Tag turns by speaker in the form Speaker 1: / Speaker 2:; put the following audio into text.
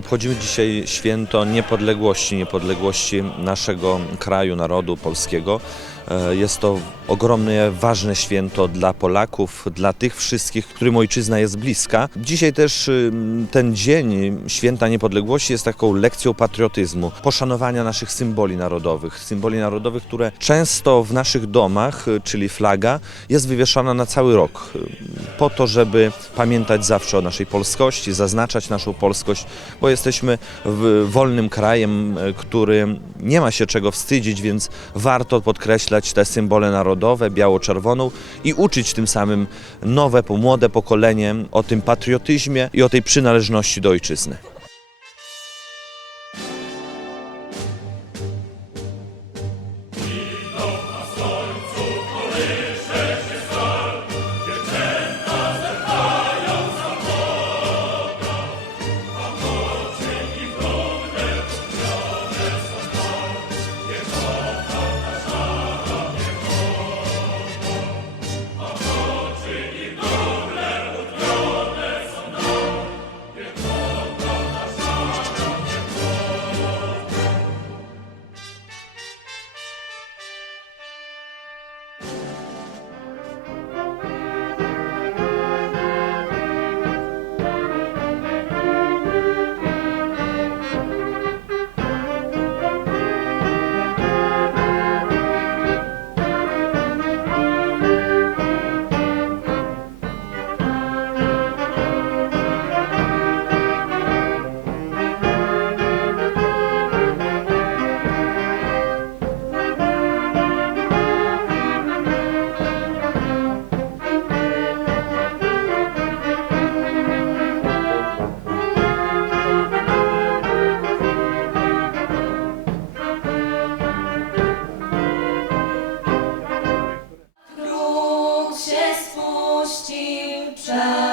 Speaker 1: Obchodzimy dzisiaj święto niepodległości, niepodległości naszego kraju, narodu polskiego. E, Jest to ogromne, ważne święto dla Polaków, dla tych wszystkich, którym ojczyzna jest bliska. Dzisiaj też ym, ten dzień święta niepodległości jest taką lekcją patriotyzmu, poszanowania naszych symboli narodowych. Symboli narodowych, które często w naszych domach, y, czyli flaga, jest wywieszana na cały rok. Po to, żeby pamiętać zawsze o naszej polskości, zaznaczać naszą polskość, bo jesteśmy wolnym krajem, y, który nie ma się czego wstydzić, więc warto podkreślać te symbole narodowe, biało-czerwoną i uczyć tym samym nowe, młode pokolenie o tym patriotyzmie i o tej przynależności do ojczyzny. miłości przed.